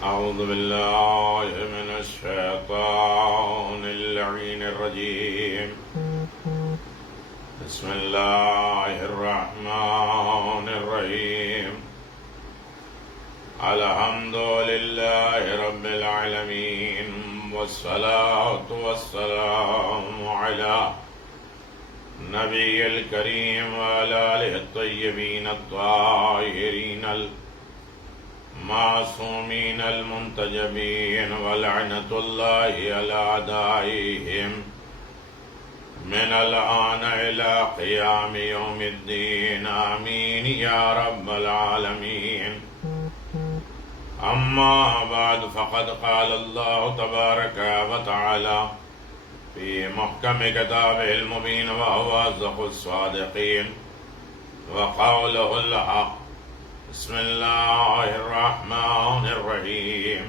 أعوذ بالله من الشيطان اللعين الرجيم. بسم الله الرحمن الرحيم. الحمد لله رب العالمين والصلاة والسلام على نبي الكريم وعلى آله الطيبين الطاهرين المعصومين المنتجبين ولعنة الله على أعدائهم من الآن إلى قيام يوم الدين آمين يا رب العالمين. أما بعد فقد قال الله تبارك وتعالى في محكم كتابه المبين وهو أصدق الصادقين وقوله الحق. بسم الله الرحمن الرحيم.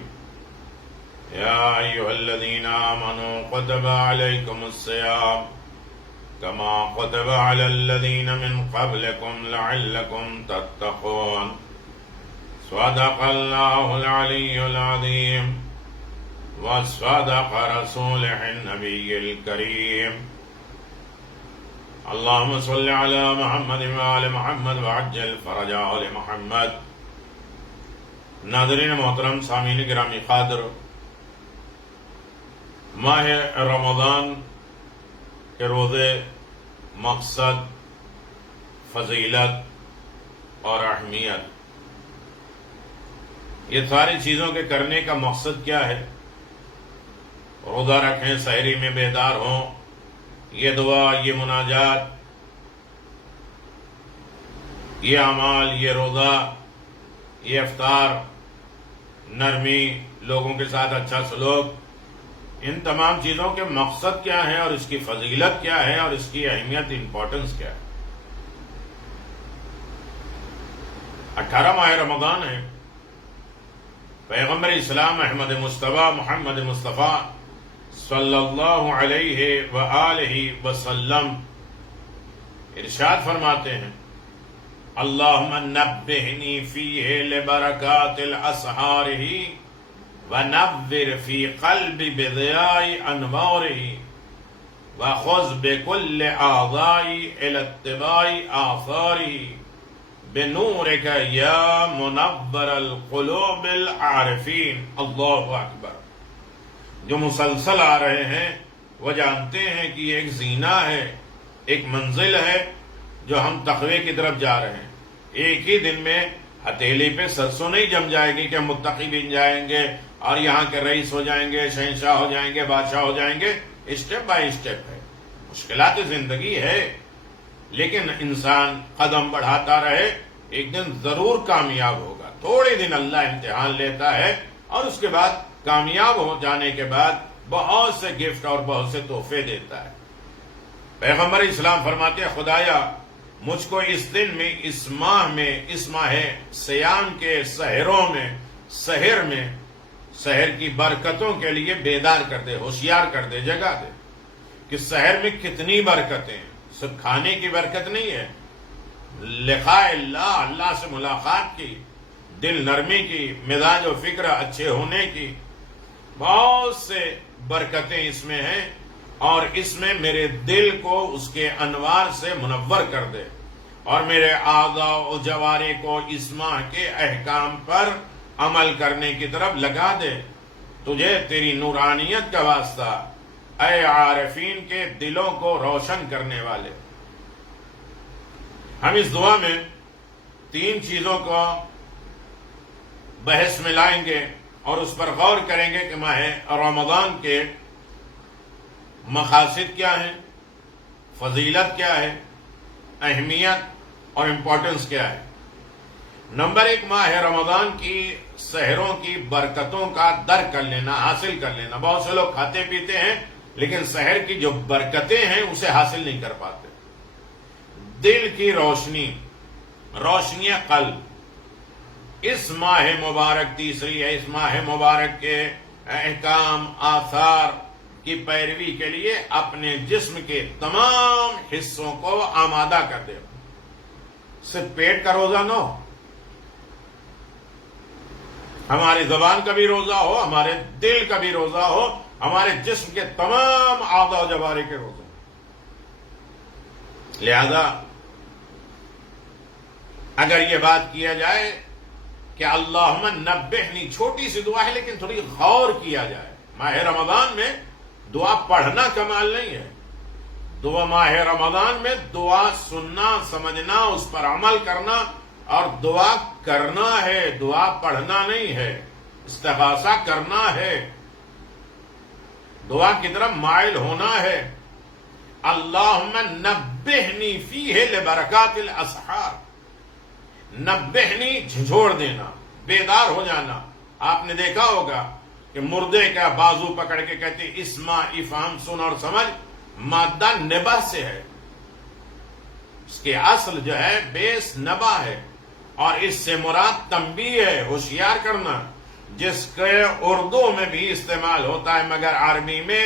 يا أيها الذين آمنوا كتب عليكم الصيام كما كتب على الذين من قبلكم لعلكم تتقون. صدق الله العلي العظيم وصدق رسوله النبي الكريم. اللهم صل على محمد وآل محمد وعجل فرج آل محمد. ناظرین محترم، سامعین گرامی قادر، ماہ رمضان کے روزے، مقصد، فضیلت اور اہمیت، یہ ساری چیزوں کے کرنے کا مقصد کیا ہے؟ روزہ رکھیں، سحری میں بیدار ہوں، یہ دعا، یہ مناجات، یہ اعمال، یہ روزہ، یہ افطار، نرمی، لوگوں کے ساتھ اچھا سلوک، ان تمام چیزوں کے مقصد کیا ہے اور اس کی فضیلت کیا ہے اور اس کی اہمیت، امپورٹنس کیا ہے؟ 18 ماہ رمضان ہے. پیغمبر اسلام احمد مصطفیٰ محمد مصطفیٰ صلی اللہ علیہ وآلہ وسلم ارشاد فرماتے ہیں: اللہم نبہنی فیہ لبرکات الاسحارہ ونور فی قلبی بضیاء انوارہ وخذ بکل اعضائی الی اتباع آثارہ بنورک یا منور القلوب العارفین. اللہ اکبر. جو مسلسل آ رہے ہیں وہ جانتے ہیں کہ یہ ایک زینہ ہے، ایک منزل ہے جو ہم تقوی کی طرف جا رہے ہیں. ایک ہی دن میں ہتھیلی پہ سرسوں نہیں جم جائے گی کہ ہم متقی بن جائیں گے اور یہاں کے رئیس ہو جائیں گے، شہنشاہ ہو جائیں گے، بادشاہ ہو جائیں گے. اسٹیپ بائی اسٹیپ ہے. مشکلات زندگی ہے، لیکن انسان قدم بڑھاتا رہے، ایک دن ضرور کامیاب ہوگا. تھوڑے دن اللہ امتحان لیتا ہے اور اس کے بعد کامیاب ہو جانے کے بعد بہت سے گفٹ اور بہت سے تحفے دیتا ہے. پیغمبر اسلام فرماتے ہیں: خدایا مجھ کو اس دن میں، اس ماہ میں، اس ماہ سیام کے سحروں میں، سحر کی برکتوں کے لیے بیدار کر دے، ہوشیار کر دے، جگا دے کہ سحر میں کتنی برکتیں ہیں. صرف کھانے کی برکت نہیں ہے، لقاء اللہ، اللہ سے ملاقات کی، دل نرمی کی، مزاج و فکر اچھے ہونے کی، بہت سے برکتیں اس میں ہیں. اور اس میں میرے دل کو اس کے انوار سے منور کر دے اور میرے اعضاء و جوارح کو اس ماہ کے احکام پر عمل کرنے کی طرف لگا دے. تجھے تیری نورانیت کا واسطہ، اے عارفین کے دلوں کو روشن کرنے والے. ہم اس دعا میں 3 چیزوں کو بحث میں لائیں گے اور اس پر غور کریں گے کہ ماہ رمضان کے مقاصد کیا ہیں، فضیلت کیا ہے، اہمیت اور امپورٹنس کیا ہے. نمبر 1، ماہ رمضان کی سحروں کی برکتوں کا درک کر لینا، حاصل کر لینا. بہت سے لوگ کھاتے پیتے ہیں لیکن سحر کی جو برکتیں ہیں اسے حاصل نہیں کر پاتے. دل کی روشنی قلب. اس ماہ مبارک تیسری ہے. اس ماہ مبارک کے احکام، آثار کی پیروی کے لیے اپنے جسم کے تمام حصوں کو آمادہ کر دے. صرف پیٹ کا روزہ نہ ہو. ہماری زبان کا بھی روزہ ہو، ہمارے دل کا بھی روزہ ہو، ہمارے جسم کے تمام اعضاء و جوارح کے روزے. لہذا اگر یہ بات کیا جائے کہ اللہم نبہنی، چھوٹی سی دعا ہے لیکن تھوڑی غور کیا جائے. ماہ رمضان میں دعا پڑھنا کمال نہیں ہے. دعا ماہ رمضان میں دعا سننا، سمجھنا، اس پر عمل کرنا اور دعا کرنا ہے، دعا پڑھنا نہیں ہے. استغاثہ کرنا ہے، دعا کی طرف مائل ہونا ہے. اللہم نبہنی فیہ لبرکات الاسحار. نبہنی جھنجھوڑ دینا، بیدار ہو جانا. آپ نے دیکھا ہوگا کہ مردے کا بازو پکڑ کے کہتے اسما، افہام، سن اور سمجھ. مادہ نبہ سے ہے، اس کے اصل جو ہے بیس نبہ ہے، اور اس سے مراد تنبیہ ہے، ہوشیار کرنا، جس کے اردو میں بھی استعمال ہوتا ہے مگر عربی میں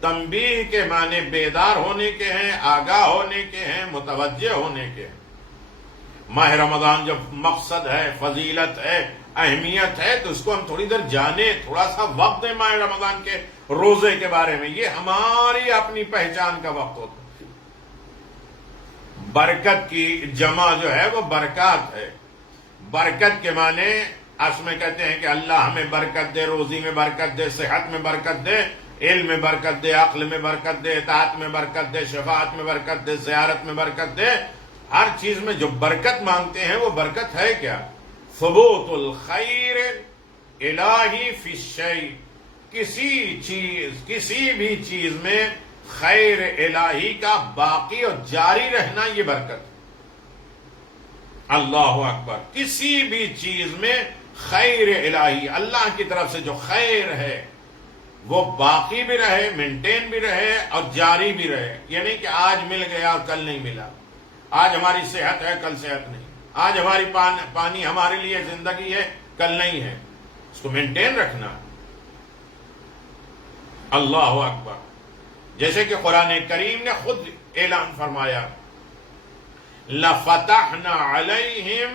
تنبیہ کے معنی بیدار ہونے کے ہیں، آگاہ ہونے کے ہیں، متوجہ ہونے کے ہیں. ماہ رمضان جب مقصد ہے، فضیلت ہے، اہمیت ہے، تو اس کو ہم تھوڑی دیر جانیں، تھوڑا سا وقت دیں ماہ رمضان کے روزے کے بارے میں. یہ ہماری اپنی پہچان کا وقت ہوتا ہے. برکت کی جمع جو ہے وہ برکات ہے. برکت کے معنی اس میں کہتے ہیں کہ اللہ ہمیں برکت دے، روزی میں برکت دے، صحت میں برکت دے، علم میں برکت دے، عقل میں برکت دے، اطاعت میں برکت دے، شفاعت میں برکت دے، زیارت میں برکت دے. ہر چیز میں جو برکت مانگتے ہیں وہ برکت ہے کیا؟ ثبوت الخیر الہی فی الشیء. کسی بھی چیز میں خیر الہی کا باقی اور جاری رہنا، یہ برکت. اللہ اکبر. کسی بھی چیز میں خیر الہی، اللہ کی طرف سے جو خیر ہے وہ باقی بھی رہے، مینٹین بھی رہے اور جاری بھی رہے. یعنی کہ آج مل گیا اور کل نہیں ملا، آج ہماری صحت ہے کل صحت نہیں، آج ہماری پانی ہمارے لیے زندگی ہے کل نہیں ہے. اس کو مینٹین رکھنا. اللہ اکبر. جیسے کہ قرآن کریم نے خود اعلان فرمایا لَفَتَحْنَا عَلَيْهِمْ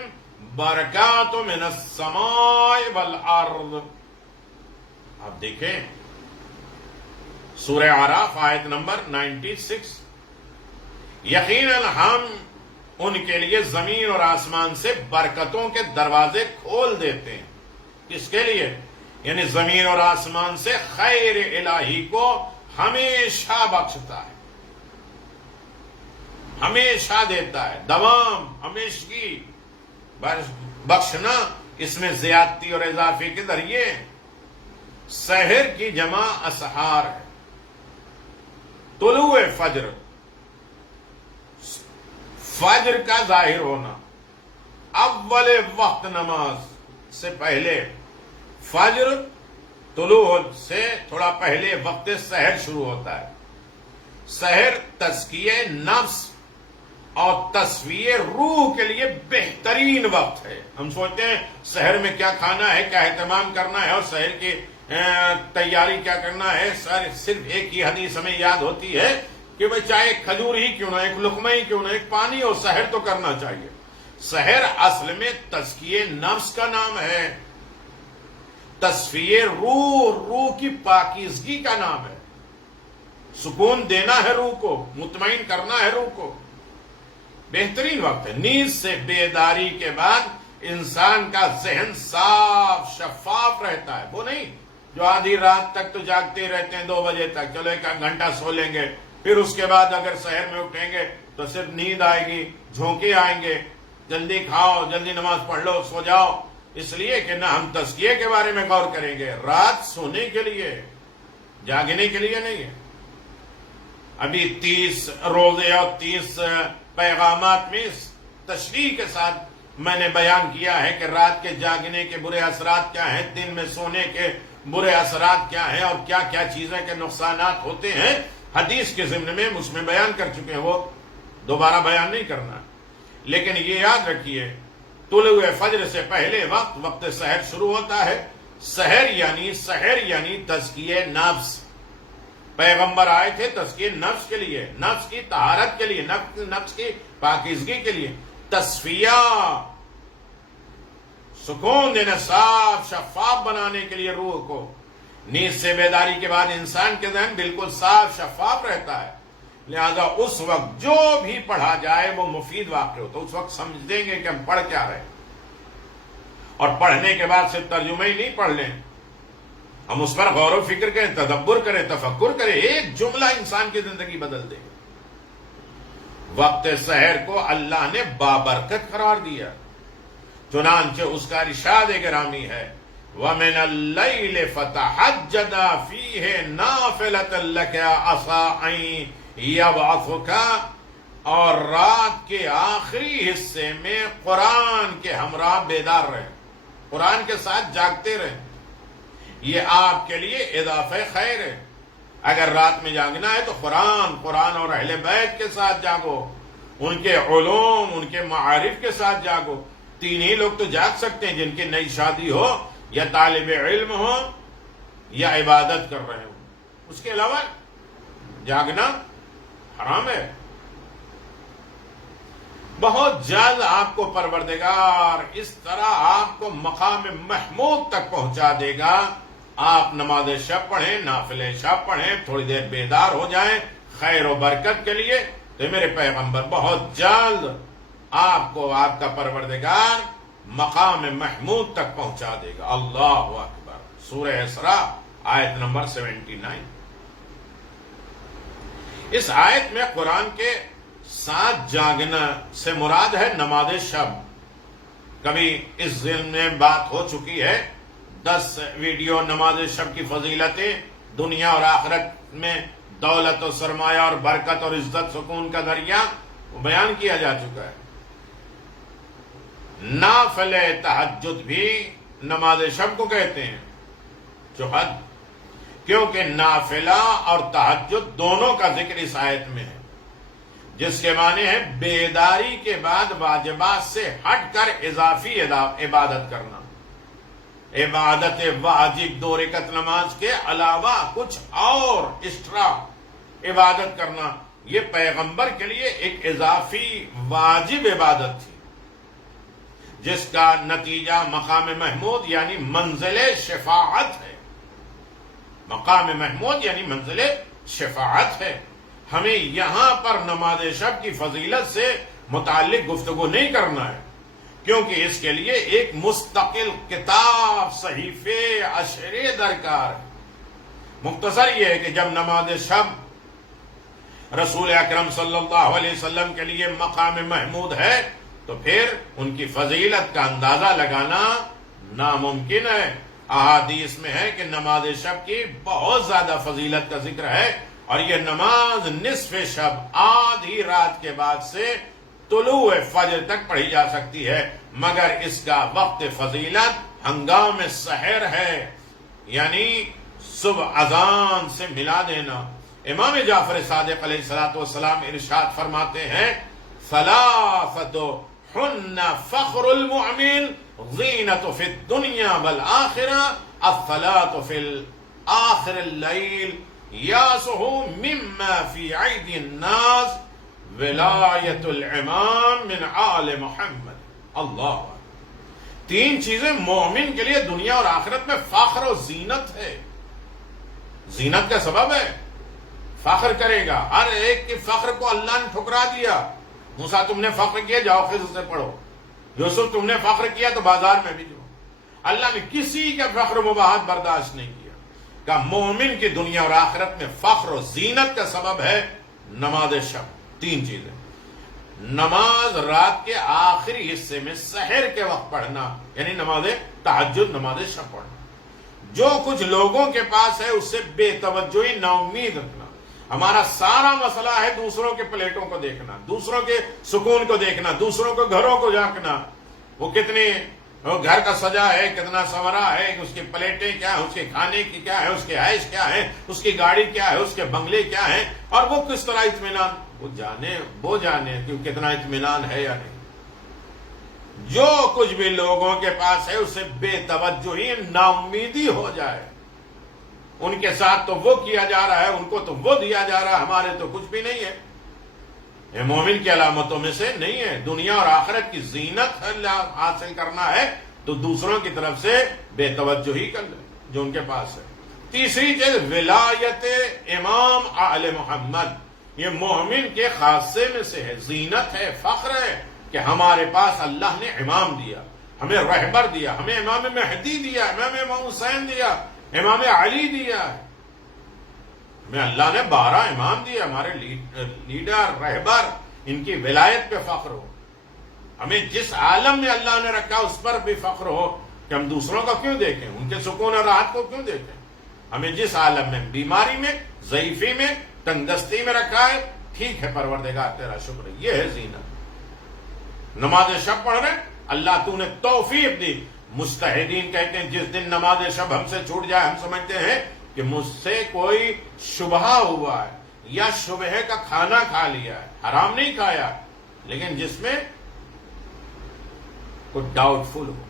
بَرَكَاتٌ مِنَ السَّمَاءِ وَالْأَرْضِ. آپ دیکھیں سورہ اعراف آیت نمبر 96. یقیناً ہم ان کے لیے زمین اور آسمان سے برکتوں کے دروازے کھول دیتے ہیں. کس کے لیے؟ یعنی زمین اور آسمان سے خیر الہی کو ہمیشہ بخشتا ہے، ہمیشہ دیتا ہے، دوام، ہمیشگی. بخشنا اس میں زیادتی اور اضافے کے ذریعے. سحر کی جمع اسحار ہے. طلوع فجر، فجر کا ظاہر ہونا، اول وقت نماز سے پہلے، فجر طلوع سے تھوڑا پہلے وقت سحر شروع ہوتا ہے. سحر تزکیہ نفس اور تصفیہ روح کے لیے بہترین وقت ہے. ہم سوچتے ہیں سحر میں کیا کھانا ہے، کیا اہتمام کرنا ہے اور سحر کی تیاری کیا کرنا ہے. صرف ایک ہی حدیث ہمیں یاد ہوتی ہے کہ بھئی چاہے ایک کھجور ہی کیوں نہ، ایک لقمہ ہی کیوں نہ، ایک پانی ہو، سحر تو کرنا چاہیے. سحر اصل میں تزکیہ نفس کا نام ہے، تصفیہ روح کی پاکیزگی کا نام ہے. سکون دینا ہے روح کو، مطمئن کرنا ہے روح کو. بہترین وقت ہے. نیند سے بیداری کے بعد انسان کا ذہن صاف شفاف رہتا ہے. وہ نہیں جو آدھی رات تک تو جاگتے رہتے ہیں 2 بجے تک، چلو 1 گھنٹہ سو لیں گے، پھر اس کے بعد اگر سحر میں اٹھیں گے تو صرف نیند آئے گی، جھونکے آئیں گے، جلدی کھاؤ، جلدی نماز پڑھ لو، سو جاؤ. اس لیے کہ نہ ہم تزکیے کے بارے میں غور کریں گے. رات سونے کے لیے، جاگنے کے لیے نہیں ہے. ابھی 30 روزے اور 30 پیغامات میں اس تشریح کے ساتھ میں نے بیان کیا ہے کہ رات کے جاگنے کے برے اثرات کیا ہیں، دن میں سونے کے برے اثرات کیا ہیں اور کیا کیا چیزیں کے نقصانات ہوتے ہیں. حدیث کے ضمن میں اس میں بیان کر چکے ہیں، وہ دوبارہ بیان نہیں کرنا. لیکن یہ یاد رکھیے طلوع فجر سے پہلے وقت سحر شروع ہوتا ہے. سحر یعنی تزکیہ نفس. پیغمبر آئے تھے تزکیہ نفس کے لیے، نفس کی طہارت کے لیے، نفس کی پاکیزگی کے لیے. تصفیہ سکون دینا، صاف شفاف بنانے کے لیے روح کو. نیند سے بیداری کے بعد انسان کے ذہن بالکل صاف شفاف رہتا ہے، لہذا اس وقت جو بھی پڑھا جائے وہ مفید واقع ہو، تو اس وقت سمجھ دیں گے کہ ہم پڑھ کیا رہے. اور پڑھنے کے بعد صرف ترجمہ ہی نہیں پڑھ لیں، ہم اس پر غور و فکر کریں، تدبر کریں، تفکر کریں. ایک جملہ انسان کی زندگی بدل دے. وقت سحر کو اللہ نے بابرکت قرار دیا، چنانچہ اس کا ارشاد گرامی ہے وَمِنَ اللَّيْلِ فَتَحَجَّدَ فِيهِ نَافِلَةً لَكَ عَسَىٰ أَن يَبْعَثَكَ، اور رات کے آخری حصے میں قرآن کے ہمراہ بیدار رہیں، قرآن کے ساتھ جاگتے رہیں. یہ آپ کے لیے اضافہ خیر ہے. اگر رات میں جاگنا ہے تو قرآن اور اہل بیت کے ساتھ جاگو، ان کے علوم، ان کے معارف کے ساتھ جاگو. تین ہی لوگ تو جاگ سکتے ہیں، جن کی نئی شادی ہو، یا طالب علم ہو، یا عبادت کر رہے ہو. اس کے علاوہ جاگنا حرام ہے. بہت جلد آپ کو پروردگار اس طرح آپ کو مقام محمود تک پہنچا دے گا. آپ نماز شب پڑھیں، نافل شب پڑھیں، تھوڑی دیر بیدار ہو جائیں خیر و برکت کے لیے، تو میرے پیغمبر بہت جلد آپ کو آپ کا پروردگار مقام محمود تک پہنچا دے گا. اللہ اکبر. سورہ اسراء آیت نمبر 79. اس آیت میں قرآن کے ساتھ جاگنا سے مراد ہے نماز شب. کبھی اس ضمن میں بات ہو چکی ہے، 10 ویڈیو نماز شب کی فضیلتیں، دنیا اور آخرت میں دولت و سرمایہ اور برکت اور عزت سکون کا ذریعہ، وہ بیان کیا جا چکا ہے. نافل تہجد بھی نماز شب کو کہتے ہیں، چوہد، کیونکہ نافلہ اور تہجد دونوں کا ذکر اس آیت میں ہے، جس کے معنی ہے بیداری کے بعد واجبات سے ہٹ کر اضافی عبادت کرنا. عبادت واجب 2 رکعت نماز کے علاوہ کچھ اور ایکسٹرا عبادت کرنا، یہ پیغمبر کے لیے ایک اضافی واجب عبادت تھی، جس کا نتیجہ مقام محمود یعنی منزل شفاعت ہے. مقام محمود یعنی منزل شفاعت ہے. ہمیں یہاں پر نماز شب کی فضیلت سے متعلق گفتگو نہیں کرنا ہے، کیونکہ اس کے لیے ایک مستقل کتاب، صحیفے، اشرے درکار ہے. مختصر یہ ہے کہ جب نماز شب رسول اکرم صلی اللہ علیہ وسلم کے لیے مقام محمود ہے تو پھر ان کی فضیلت کا اندازہ لگانا ناممکن ہے. احادیث میں ہے کہ نماز شب کی بہت زیادہ فضیلت کا ذکر ہے، اور یہ نماز نصف شب، آدھی رات کے بعد سے طلوع فجر تک پڑھی جا سکتی ہے، مگر اس کا وقت فضیلت ہنگام سحر ہے، یعنی صبح اذان سے ملا دینا. امام جعفر صادق علیہ السلام ارشاد فرماتے ہیں ثلاثۃ ہن فخر المؤمن زینۃ فی الدنیا والآخرہ الصلاۃ فی آخر اللیل یاسہ مما فی عید الناس ولایت الامام من آل محمد. اللہ، 3 چیزیں مومن کے لیے دنیا اور آخرت میں فخر و زینت ہے، زینت کا سبب ہے، فخر کرے گا. ہر ایک کے فخر کو اللہ نے ٹھکرا دیا. موسیٰ تم نے فخر کیا، جاؤ خضر سے پڑھو. یوسف تم نے فخر کیا تو بازار میں بھی جاؤ. اللہ نے کسی کا فخر و مباحث برداشت نہیں کیا. کہ مومن کی دنیا اور آخرت میں فخر و زینت کا سبب ہے نماز شب. 3 چیزیں: نماز رات کے آخری حصے میں سحر کے وقت پڑھنا، یعنی نماز تہجد، نماز شب پڑھنا. جو کچھ لوگوں کے پاس ہے اس سے بے توجہی، نا امید رکھنا. ہمارا سارا مسئلہ ہے دوسروں کے پلیٹوں کو دیکھنا، دوسروں کے سکون کو دیکھنا، دوسروں کے گھروں کو جھانکنا. وہ کتنے گھر کا سجا ہے، کتنا سنورا ہے، اس کی پلیٹیں کیا ہیں، اس کے کھانے کی کیا ہے، اس کے عیش کیا ہے، اس کی گاڑی کیا ہے، اس کے بنگلے کیا ہیں، اور وہ کس طرح اطمینان، وہ جانے کہ کتنا اطمینان ہے یا نہیں. جو کچھ بھی لوگوں کے پاس ہے اسے بے توجہی، نا امیدی ہو جائے. ان کے ساتھ تو وہ کیا جا رہا ہے، ان کو تو وہ دیا جا رہا ہے، ہمارے تو کچھ بھی نہیں ہے. یہ مومن کی علامتوں میں سے نہیں ہے. دنیا اور آخرت کی زینت حاصل کرنا ہے تو دوسروں کی طرف سے بے توجہی کر لے جو ان کے پاس ہے۔ تیسری چیز ولایت امام آل محمد، یہ مومن کے خاصے میں سے ہے، زینت ہے، فخر ہے کہ ہمارے پاس اللہ نے امام دیا، ہمیں رہبر دیا، ہمیں امام مہدی دیا، امام حسین دیا، امام علی دیا، ہمیں اللہ نے 12 امام دیا، ہمارے لیڈر رہبر، ان کی ولایت پہ فخر ہو۔ ہمیں جس عالم میں اللہ نے رکھا اس پر بھی فخر ہو کہ ہم دوسروں کا کیوں دیکھیں، ان کے سکون اور راحت کو کیوں دیکھیں۔ ہمیں جس عالم میں، بیماری میں، ضعیفی میں، تنگدستی میں رکھا ہے، ٹھیک ہے پروردگار تیرا شکر ہے، یہ ہے زینت۔ نماز شب پڑھ رہے، اللہ تو نے توفیق دی۔ مجتہدین کہتے ہیں جس دن نماز شب ہم سے چھوٹ جائے، ہم سمجھتے ہیں کہ مجھ سے کوئی شبہ ہوا ہے یا شبہ کا کھانا کھا لیا ہے، حرام نہیں کھایا، لیکن جس میں کوئی ڈاؤٹ فل ہو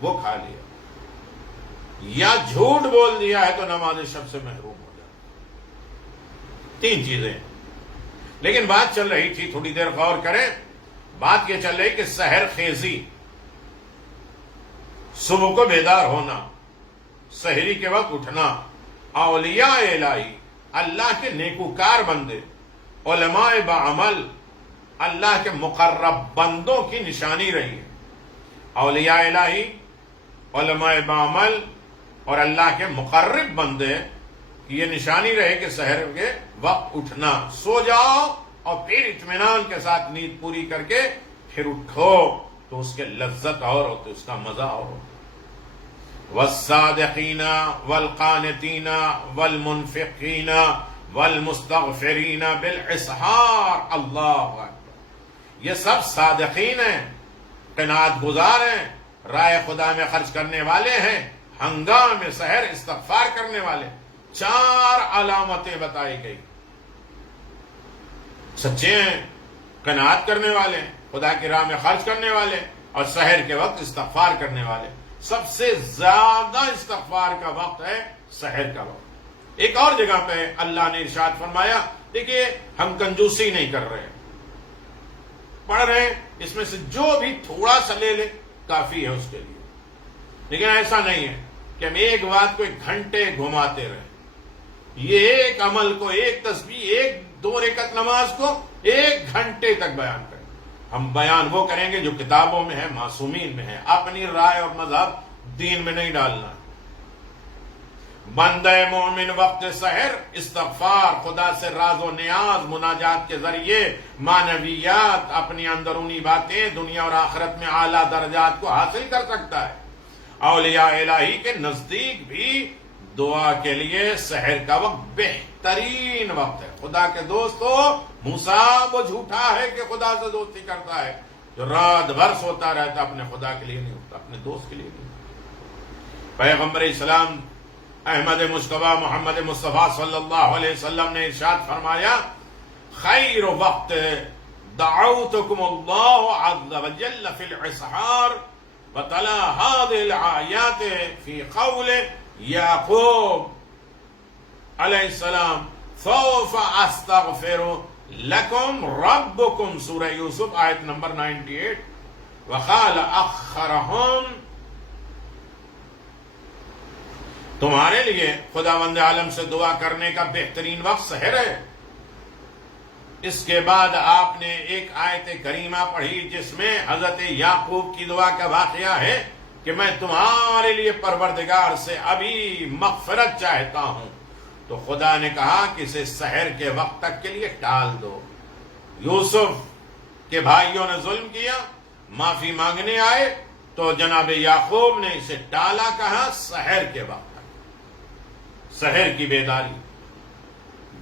وہ کھا لیا، یا جھوٹ بول دیا ہے تو نماز شب سے محروم ہو جائے۔ 3 چیزیں، لیکن بات چل رہی تھی، تھوڑی دیر غور کریں، بات یہ چل رہی کہ سحر خیزی، صبح کو بیدار ہونا، سحری کے وقت اٹھنا، اولیاء الہی، اللہ کے نیکوکار بندے، علماء بعمل، اللہ کے مقرب بندوں کی نشانی رہی ہے۔ اولیاء الہی، علماء بعمل اور اللہ کے مقرب بندے کی یہ نشانی رہے کہ سحر کے وقت اٹھنا، سو جاؤ اور پھر اطمینان کے ساتھ نیند پوری کر کے پھر اٹھو تو اس کے لذت اور ہوتی، اس کا مزہ اور ہوتا۔ والصادقین والقانتین والمنفقین والمستغفرین بالاسحار، اللہ اکبر، یہ سب صادقین ہیں، قناعت گزار ہیں، رائے خدا میں خرچ کرنے والے ہیں، ہنگام سحر استغفار کرنے والے۔ 4 علامتیں بتائی گئی، سچے ہیں، قناعت کرنے والے، خدا کی راہ میں خرچ کرنے والے، اور سحر کے وقت استغفار کرنے والے۔ سب سے زیادہ استغفار کا وقت ہے سحر کا وقت۔ ایک اور جگہ پہ اللہ نے ارشاد فرمایا، دیکھیے ہم کنجوسی نہیں کر رہے، پڑھ رہے ہیں، اس میں سے جو بھی تھوڑا سا لے لے کافی ہے اس کے لیے، لیکن ایسا نہیں ہے کہ ہم ایک بات کو 1 گھنٹے گھماتے رہیں، یہ ایک عمل کو، ایک تسبیح، 1-2 رکعت نماز کو 1 گھنٹے تک بیان کریں۔ ہم بیان وہ کریں گے جو کتابوں میں ہے، معصومین میں ہے، اپنی رائے اور مذہب دین میں نہیں ڈالنا۔ بندہ مومن وقت سحر استغفار، خدا سے راز و نیاز، مناجات کے ذریعے معنویات، اپنی اندرونی باتیں، دنیا اور آخرت میں اعلیٰ درجات کو حاصل کر سکتا ہے۔ اولیاء الہی کے نزدیک بھی دعا کے لیے سحر کا وقت بہترین وقت ہے۔ خدا کے دوستو، موسیٰ وہ جھوٹا ہے کہ خدا سے دوستی کرتا ہے جو رات بھر سوتا رہتا، اپنے خدا کے لیے نہیں ہوتا، اپنے دوست کے لیے نہیں ہوتا۔ پیغمبر اسلام احمد مصطفیٰ محمد مصطفیٰ صلی اللہ علیہ وسلم نے ارشاد فرمایا، خیر وقت دعوتکم اللہ عز وجل فی الاسحار وتلا هذه الآیات فی قول یعقوب علیہ السلام سوف استغفر لکم ربکم، سورہ یوسف آیت نمبر 98۔ وقال اخرہم، تمہارے لیے خداوند عالم سے دعا کرنے کا بہترین وقت سحر ہے۔ اس کے بعد آپ نے ایک آیت کریمہ پڑھی جس میں حضرت یعقوب کی دعا کا واقعہ ہے کہ میں تمہارے لیے پروردگار سے ابھی مغفرت چاہتا ہوں، تو خدا نے کہا کہ اسے سحر کے وقت تک کے لیے ٹال دو۔ یوسف کے بھائیوں نے ظلم کیا، معافی مانگنے آئے تو جناب یعقوب نے اسے ٹالا، کہا سحر کے وقت تک، سحر کی بیداری۔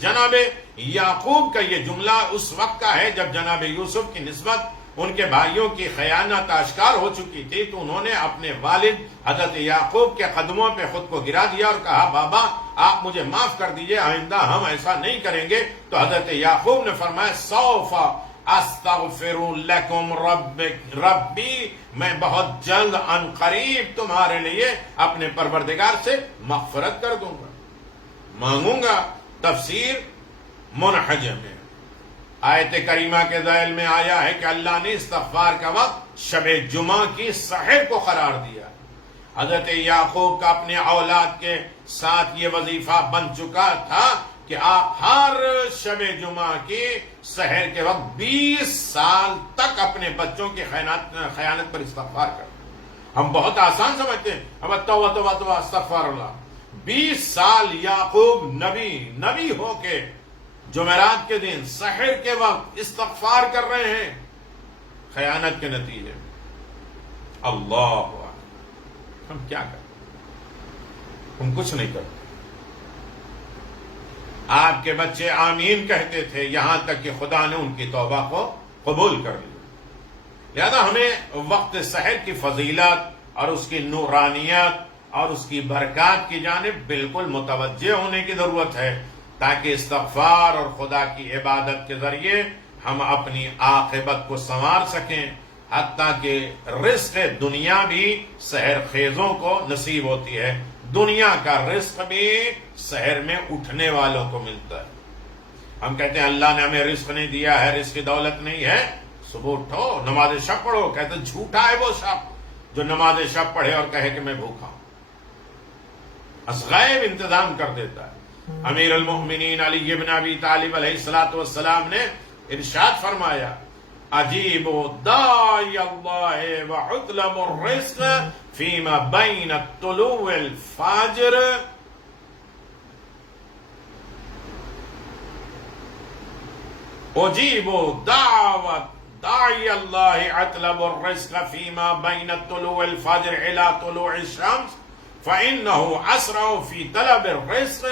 جناب یعقوب کا یہ جملہ اس وقت کا ہے جب جناب یوسف کی نسبت ان کے بھائیوں کی خیانت آشکار ہو چکی تھی، تو انہوں نے اپنے والد حضرت یعقوب کے قدموں پہ خود کو گرا دیا اور کہا بابا آپ مجھے معاف کر دیجئے، آئندہ ہم ایسا نہیں کریں گے۔ تو حضرت یعقوب نے فرمایا سوف استغفر لکم ربی، میں بہت جلد ان قریب تمہارے لیے اپنے پروردگار سے مغفرت کر دوں گا، مانگوں گا۔ تفسیر منحج میں آیت کریمہ کے ذیل میں آیا ہے کہ اللہ نے استغفار کا وقت شب جمعہ کی سحر کو قرار دیا۔ حضرت یعقوب کا اپنے اولاد کے ساتھ یہ وظیفہ بن چکا تھا کہ آپ ہر شب جمعہ کی سحر کے وقت 20 سال تک اپنے بچوں کی خیانت پر استغفار کریں۔ ہم بہت آسان سمجھتے ہیں، ہم توبہ استغفار اللہ۔ 20 سال یعقوب نبی ہو کے جمعرات کے دن سحر کے وقت استغفار کر رہے ہیں خیانت کے نتیجے میں۔ اللہ اکبر، ہم کیا کرتے؟ ہم کچھ نہیں کرتے۔ آپ کے بچے آمین کہتے تھے، یہاں تک کہ خدا نے ان کی توبہ کو قبول کر لیا۔ لہذا ہمیں وقت سحر کی فضیلت اور اس کی نورانیت اور اس کی برکات کی جانب بالکل متوجہ ہونے کی ضرورت ہے، تاکہ استغفار اور خدا کی عبادت کے ذریعے ہم اپنی عاقبت کو سنوار سکیں، حتیٰ کہ رزق دنیا بھی سحر خیزوں کو نصیب ہوتی ہے۔ دنیا کا رزق بھی سحر میں اٹھنے والوں کو ملتا ہے۔ ہم کہتے ہیں اللہ نے ہمیں رزق نہیں دیا ہے، رزق کی دولت نہیں ہے، صبح اٹھو نماز شب پڑھو۔ کہتے ہیں جھوٹا ہے وہ شب جو نماز شب پڑھے اور کہے کہ میں بھوکا ہوں۔ غیب انتظام کر دیتا ہے۔ امیر المؤمنین علی بن ابی طالب علیہ السلام نے ارشاد فرمایا، عجیب داعی اللہ وعطلب الرزق فیما بین طلوع الفجر اجیب دعوت داعی اللہ اطلب الرزق فیما بین طلوع الفجر الى طلوع الشمس فإنه أسرع في طلب الرزق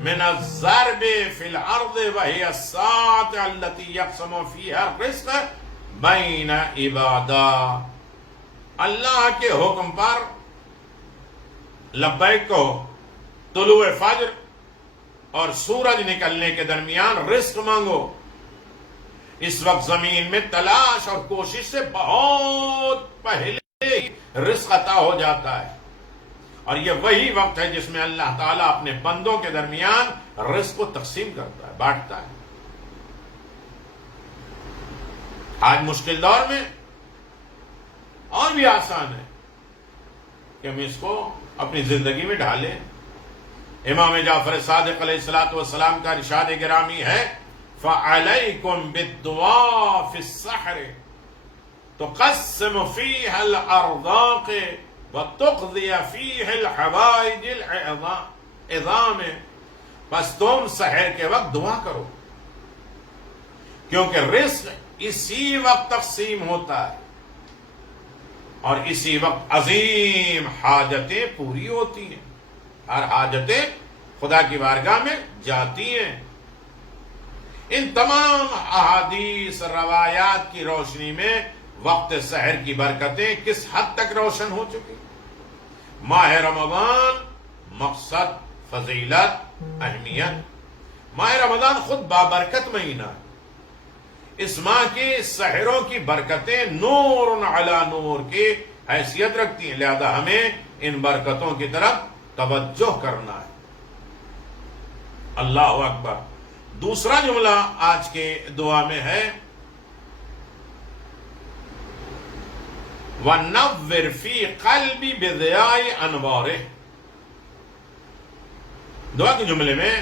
من الضرب في الأرض وهي الساعة التي يقسم فيها الرزق بين عباده۔ اللہ کے حکم پر لبیک کو طلوع فجر اور سورج نکلنے کے درمیان رزق مانگو۔ اس وقت زمین میں تلاش اور کوشش سے بہت پہلے ہی رزق عطا ہو جاتا ہے، اور یہ وہی وقت ہے جس میں اللہ تعالیٰ اپنے بندوں کے درمیان رزق کو تقسیم کرتا ہے، بانٹتا ہے۔ آج مشکل دور میں اور بھی آسان ہے کہ ہم اس کو اپنی زندگی میں ڈھالیں۔ امام جعفر صادق علیہ السلام کا ارشاد گرامی ہے، فَعَلَيْكُمْ بِالدُّعَاءِ فِي السَّحْرِ تُقَسِّمُ فِيهَا الْأَرْزَاقِ وَتُقْضِيَ فِيهِ الْحَوَائِجِ الْعِظَامِ۔ بس تم سحر کے وقت دعا کرو، کیونکہ رزق اسی وقت تقسیم ہوتا ہے اور اسی وقت عظیم حاجتیں پوری ہوتی ہیں۔ ہر حاجتیں خدا کی بارگاہ میں جاتی ہیں۔ ان تمام احادیث روایات کی روشنی میں وقت سحر کی برکتیں کس حد تک روشن ہو چکی۔ ماہ رمضان مقصد، فضیلت، اہمیت۔ ماہ رمضان خود بابرکت مہینہ ہے۔ اس ماہ کی سحروں کی برکتیں نور علی نور کی حیثیت رکھتی ہیں، لہذا ہمیں ان برکتوں کی طرف توجہ کرنا ہے۔ اللہ اکبر۔ دوسرا جملہ آج کے دعا میں ہے، وَنَوِّرْ فِي قَلْبِ بِضِيَاءِ أَنْوَارِهِ۔ دعا کے جملے میں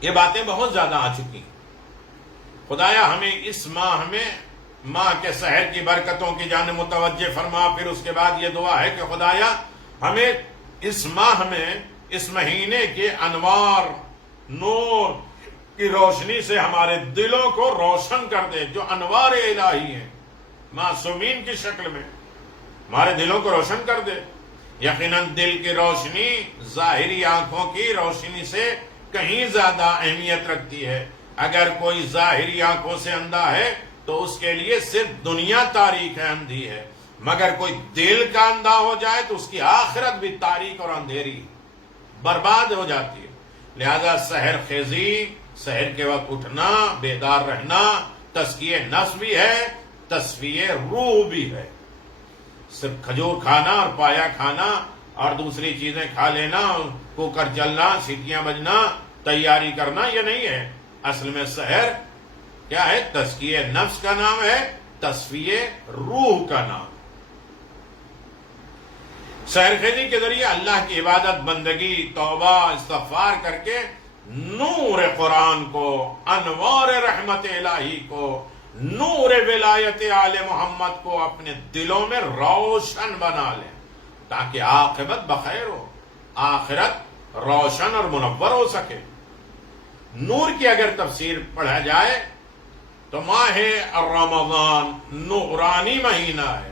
یہ باتیں بہت زیادہ آ چکی ہیں۔ خدایا ہمیں اس ماہ میں ماہ کے سحر کی برکتوں کی جانب متوجہ فرما۔ پھر اس کے بعد یہ دعا ہے کہ خدایا ہمیں اس ماہ میں، اس مہینے کے انوار، نور کی روشنی سے ہمارے دلوں کو روشن کر دے، جو انوار الہی ہیں معصومین کی شکل میں ہمارے دلوں کو روشن کر دے۔ یقیناً دل کی روشنی ظاہری آنکھوں کی روشنی سے کہیں زیادہ اہمیت رکھتی ہے۔ اگر کوئی ظاہری آنکھوں سے اندھا ہے تو اس کے لیے صرف دنیا تاریک ہے، اندھی ہے، مگر کوئی دل کا اندھا ہو جائے تو اس کی آخرت بھی تاریک اور اندھیری برباد ہو جاتی ہے۔ لہذا سحر خیزی، سحر کے وقت اٹھنا، بیدار رہنا تزکیہ نفس بھی ہے، تصفیہ روح بھی ہے۔ صرف کھجور کھانا اور پایا کھانا اور دوسری چیزیں کھا لینا، کوکر چلنا، سیٹیاں بجنا، تیاری کرنا، یہ نہیں ہے۔ اصل میں سحر کیا ہے؟ تزکیہ نفس کا نام ہے، تصفیہ روح کا نام. سحرخیزی کے ذریعے اللہ کی عبادت، بندگی، توبہ، استغفار کر کے نور قرآن کو، انوار رحمت الہی کو، نور ولایت آل محمد کو اپنے دلوں میں روشن بنا لیں تاکہ عاقبت بخیر ہو، آخرت روشن اور منور ہو سکے. نور کی اگر تفسیر پڑھا جائے تو ماہ رمضان نورانی مہینہ ہے،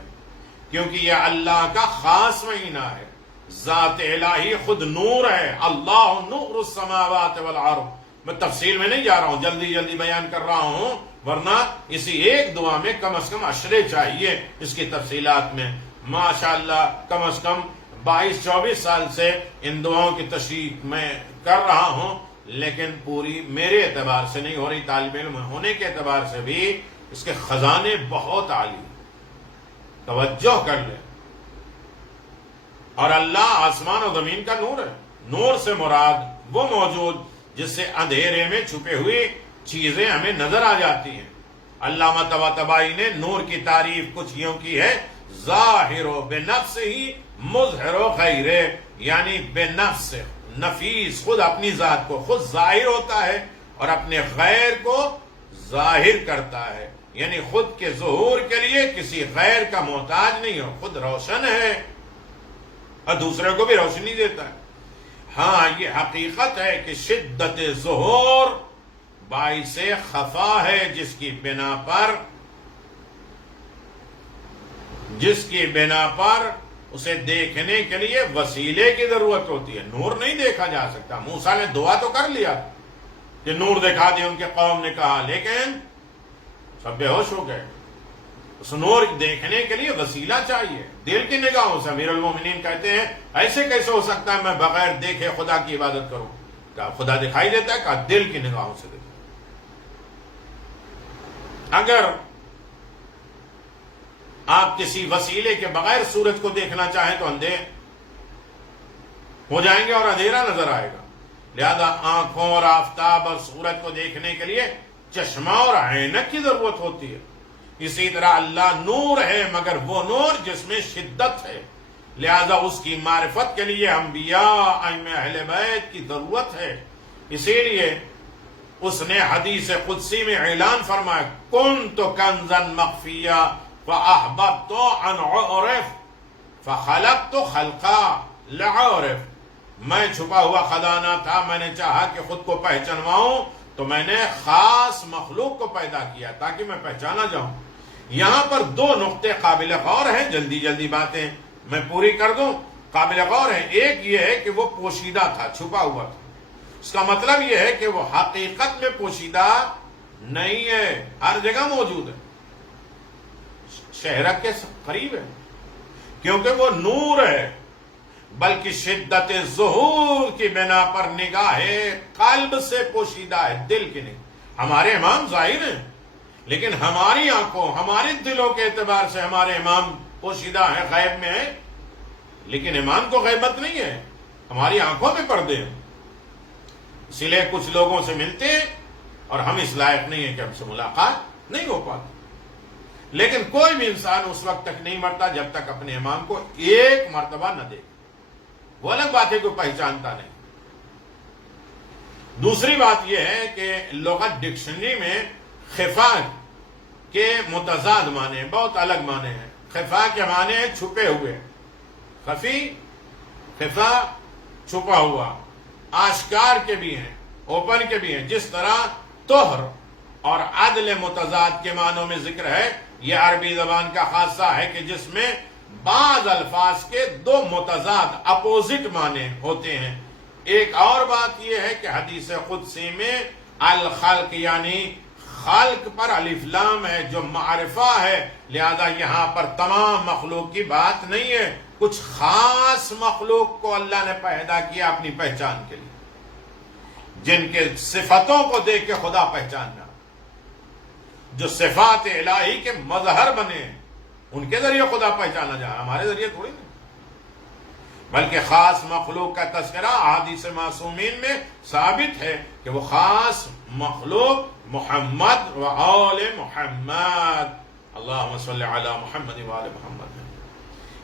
کیونکہ یہ اللہ کا خاص مہینہ ہے. ذات الہی خود نور ہے. اللہ نور السماوات والارض. میں تفصیل میں نہیں جا رہا ہوں، جلدی جلدی بیان کر رہا ہوں، ورنہ اسی ایک دعا میں کم از کم اشرے چاہیے اس کی تفصیلات میں. ماشاءاللہ کم از کم 22-24 سال سے ان دعاؤں کی تشریح میں کر رہا ہوں، لیکن پوری میرے اعتبار سے نہیں ہو رہی، طالب علم ہونے کے اعتبار سے بھی اس کے خزانے بہت عالی. توجہ کر لیں. اور اللہ آسمان و زمین کا نور ہے. نور سے مراد وہ موجود جس سے اندھیرے میں چھپے ہوئی چیزیں ہمیں نظر آ جاتی ہیں. علامہ طباطبائی نے نور کی تعریف کچھ یوں کی ہے: ظاہر بنفس ہی مظہر غیر، یعنی بے نفس، نفیس، خود اپنی ذات کو خود ظاہر ہوتا ہے اور اپنے غیر کو ظاہر کرتا ہے، یعنی خود کے ظہور کے لیے کسی غیر کا محتاج نہیں ہو، خود روشن ہے اور دوسرے کو بھی روشنی دیتا ہے. ہاں یہ حقیقت ہے کہ شدت ظہور باعث خفا ہے، جس کی بنا پر اسے دیکھنے کے لیے وسیلے کی ضرورت ہوتی ہے. نور نہیں دیکھا جا سکتا. موسیٰ نے دعا تو کر لیا کہ نور دکھا دے، ان کے قوم نے کہا، لیکن سب بے ہوش ہو گئے. اس نور دیکھنے کے لیے وسیلہ چاہیے، دل کی نگاہوں سے. امیر المومنین کہتے ہیں ایسے کیسے ہو سکتا ہے میں بغیر دیکھے خدا کی عبادت کروں؟ کہا خدا دکھائی دیتا ہے، کہا دل کی نگاہوں سے دیکھتا. اگر آپ کسی وسیلے کے بغیر سورج کو دیکھنا چاہیں تو اندھے ہو جائیں گے اور اندھیرا نظر آئے گا. لہذا آنکھوں اور آفتاب اور سورج کو دیکھنے کے لیے چشمہ اور عینک کی ضرورت ہوتی ہے. اسی طرح اللہ نور ہے، مگر وہ نور جس میں شدت ہے. لہذا اس کی معرفت کے لیے انبیاء، ائمہ اہل بیت کی ضرورت ہے. اسی لیے اس نے حدیث قدسی میں اعلان فرمایا: کنت کنزا مخفیا فاحببت ان اعرف فخلقت خلقا لعرف. میں چھپا ہوا خزانہ تھا، میں نے چاہا کہ خود کو پہچانواؤں تو میں نے خاص مخلوق کو پیدا کیا تاکہ میں پہچانا جاؤں. یہاں پر دو نقطے قابل غور ہیں، جلدی جلدی باتیں میں پوری کر دوں. قابل غور ہے. ایک یہ ہے کہ وہ پوشیدہ تھا، چھپا ہوا تھا. اس کا مطلب یہ ہے کہ وہ حقیقت میں پوشیدہ نہیں ہے، ہر جگہ موجود ہے، شہرت کے قریب ہے، کیونکہ وہ نور ہے. بلکہ شدت ظہور کی بنا پر نگاہ قلب سے پوشیدہ ہے، دل کی نہیں. ہمارے امام ظاہر ہیں، لیکن ہماری آنکھوں، ہمارے دلوں کے اعتبار سے ہمارے امام پوشیدہ ہیں، غیب میں ہیں. لیکن امام کو غیبت نہیں ہے، ہماری آنکھوں میں پردے ہیں. اسی لیے کچھ لوگوں سے ملتے ہیں اور ہم اس لائق نہیں ہیں کہ ہم سے ملاقات نہیں ہو پاتی. لیکن کوئی بھی انسان اس وقت تک نہیں مرتا جب تک اپنے امام کو ایک مرتبہ نہ دیکھے. وہ الگ بات ہے، کوئی پہچانتا نہیں. دوسری بات یہ ہے کہ لغت ڈکشنری میں خفا کے متضاد معنی ہیں، بہت الگ معنی ہیں. خفا کے معنی ہیں چھپے ہوئے، خفی، خفا، چھپا ہوا. آشکار کے بھی ہیں، اوپن کے بھی ہیں. جس طرح طہر اور عدل متضاد کے معنوں میں ذکر ہے، یہ عربی زبان کا خاصہ ہے کہ جس میں بعض الفاظ کے دو متضاد اپوزٹ معنی ہوتے ہیں. ایک اور بات یہ ہے کہ حدیث قدسی میں الخلق یعنی خلق پر الف لام ہے جو معرفہ ہے. لہذا یہاں پر تمام مخلوق کی بات نہیں ہے، کچھ خاص مخلوق کو اللہ نے پیدا کیا اپنی پہچان کے لیے، جن کے صفتوں کو دیکھ کے خدا پہچاننا، جو صفات الہی کے مظہر بنے ہیں، ان کے ذریعے خدا پہچانا جا رہا، ہمارے ذریعے تھوڑی نہیں. بلکہ خاص مخلوق کا تذکرہ احادیث معصومین میں ثابت ہے کہ وہ خاص مخلوق محمد و آل محمد، اللہم صلی علی محمد وآل محمد ہے۔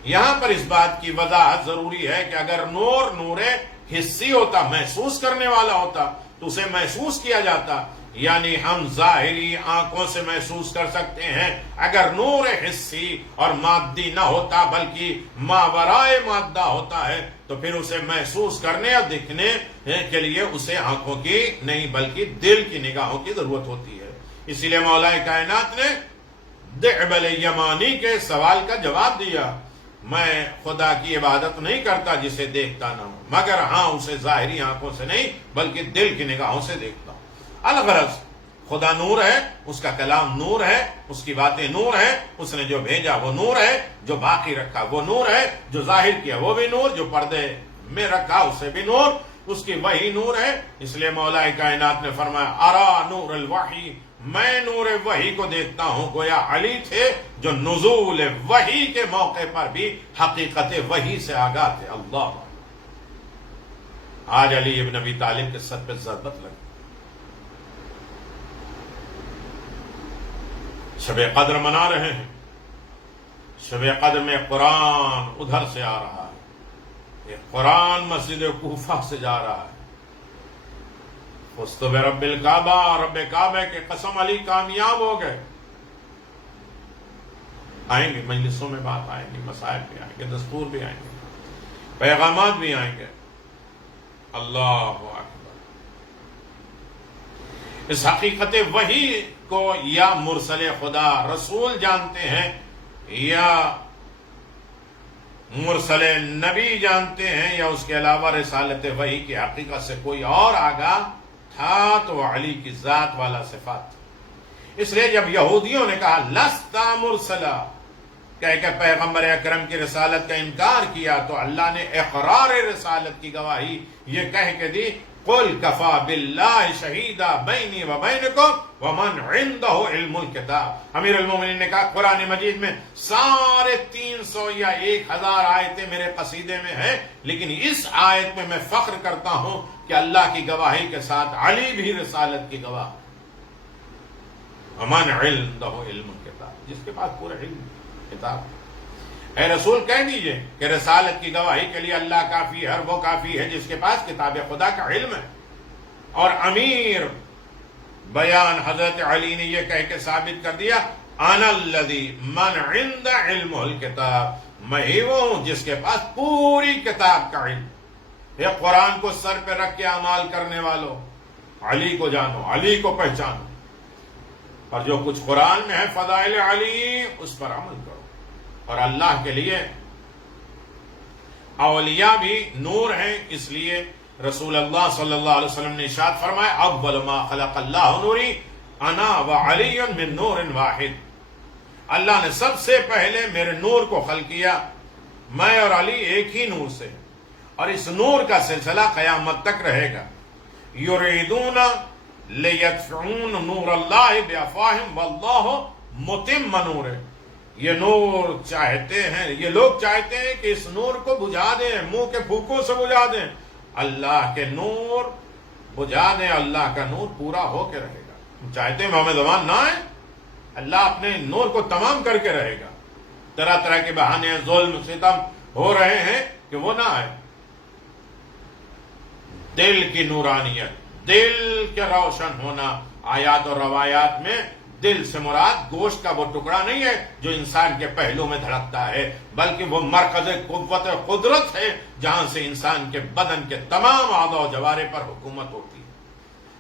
یہاں پر اس بات کی وضاحت ضروری ہے کہ اگر نور حصی ہوتا، محسوس کرنے والا ہوتا، تو اسے محسوس کیا جاتا، یعنی ہم ظاہری آنکھوں سے محسوس کر سکتے ہیں۔ اگر نور حصی اور مادی نہ ہوتا بلکہ ماورائے مادہ ہوتا ہے تو پھر اسے محسوس کرنے اور دکھنے کے لیے اسے آنکھوں کی نہیں بلکہ دل کی نگاہوں کی ضرورت ہوتی ہے۔ اسی لیے مولا کائنات نے دعبل یمانی کے سوال کا جواب دیا، میں خدا کی عبادت نہیں کرتا جسے دیکھتا نہ ہوں، مگر ہاں اسے ظاہری آنکھوں سے نہیں بلکہ دل کی نگاہوں سے دیکھتا ہوں۔ الغرض خدا نور ہے، اس کا کلام نور ہے، اس کی باتیں نور ہے، اس نے جو بھیجا وہ نور ہے، جو باقی رکھا وہ نور ہے، جو ظاہر کیا وہ بھی نور، جو پردے میں رکھا اسے بھی نور، اس کی وحی نور ہے۔ اس لیے مولا کائنات نے فرمایا ارا نور الوحی، میں نور وحی کو دیکھتا ہوں۔ گویا علی تھے جو نزول وحی کے موقع پر بھی حقیقت وحی سے آگاہ تھے۔ اللہ، آج علی ابن ابی طالب کے سر پہ ضربت لگی، شب قدر منا رہے ہیں، شب قدر میں قرآن ادھر سے آ رہا ہے، یہ قرآن مسجد کوفہ سے جا رہا ہے۔ فزت برب الکعبہ، رب کعبہ کے قسم علی کامیاب ہو گئے۔ آئیں گے مجلسوں میں بات آئیں گی، مسائل بھی آئیں گے، دستور بھی آئیں گے، پیغامات بھی آئیں گے۔ اللہ اکبر۔ اس حقیقت وحی کو یا مرسل خدا رسول جانتے ہیں یا مرسل نبی جانتے ہیں، یا اس کے علاوہ رسالت وحی کی حقیقت سے کوئی اور آگاہ تھا تو وہ علی کی ذات والا صفات تھی۔ اس لیے جب یہودیوں نے کہا لستا مرسلا، کہہ کہ پیغمبر اکرم کی رسالت کا انکار کیا، تو اللہ نے اقرار رسالت کی گواہی یہ کہہ کے دی قل کفا باللہ شہیدا بینی و بینکم ومن عنده علم الکتاب۔ امیر المومنین نے کہا قرآن مجید میں 350 یا 1000 آیتیں میرے قصیدے میں ہیں، لیکن اس آیت میں میں فخر کرتا ہوں کہ اللہ کی گواہی کے ساتھ علی بھی رسالت کی گواہ۔ ومن عنده علم الکتاب، جس کے پاس پورا علم کتاب۔ اے رسول کہہ دیجئے کہ رسالت کی گواہی کے لیے اللہ کافی ہے، اور وہ کافی ہے جس کے پاس کتاب خدا کا علم ہے۔ اور امیر بیان حضرت علی نے یہ کہہ کے ثابت کر دیا انا الذی من عند علم الکتاب، میں ہی وہ ہوں جس کے پاس پوری کتاب کا علم۔ یہ قرآن کو سر پہ رکھ کے اعمال کرنے والوں، علی کو جانو، علی کو پہچانو، اور جو کچھ قرآن میں ہے فضائل علی اس پر عمل کرو۔ اور اللہ کے لیے اولیاء بھی نور ہیں، اس لیے رسول اللہ صلی اللہ علیہ وسلم نے ارشاد فرمایا اول ما خلق اللہ نوری انا وعلی من نور واحد، اللہ نے سب سے پہلے میرے نور کو خلق کیا، میں اور علی ایک ہی نور سے، اور اس نور کا سلسلہ قیامت تک رہے گا۔ یریدون لیطفئوا نور اللہ بافواہہم واللہ متم نورہ، یہ نور چاہتے ہیں، یہ لوگ چاہتے ہیں کہ اس نور کو بجھا دیں، منہ کے پھوکوں سے بجھا دیں، اللہ کے نور بجھا دیں، اللہ کا نور پورا ہو کے رہے گا۔ چاہتے ہیں محمد زمان نہ آئے، اللہ اپنے نور کو تمام کر کے رہے گا۔ طرح طرح کے بہانے ظلم ستم ہو رہے ہیں کہ وہ نہ آئے۔ دل کی نورانیت، دل کے روشن ہونا، آیات اور روایات میں دل سے مراد گوشت کا وہ ٹکڑا نہیں ہے جو انسان کے پہلو میں دھڑکتا ہے، بلکہ وہ مرکز قوت قدرت ہے جہاں سے انسان کے بدن کے تمام اعضاء و جوارح پر حکومت ہوتی ہے،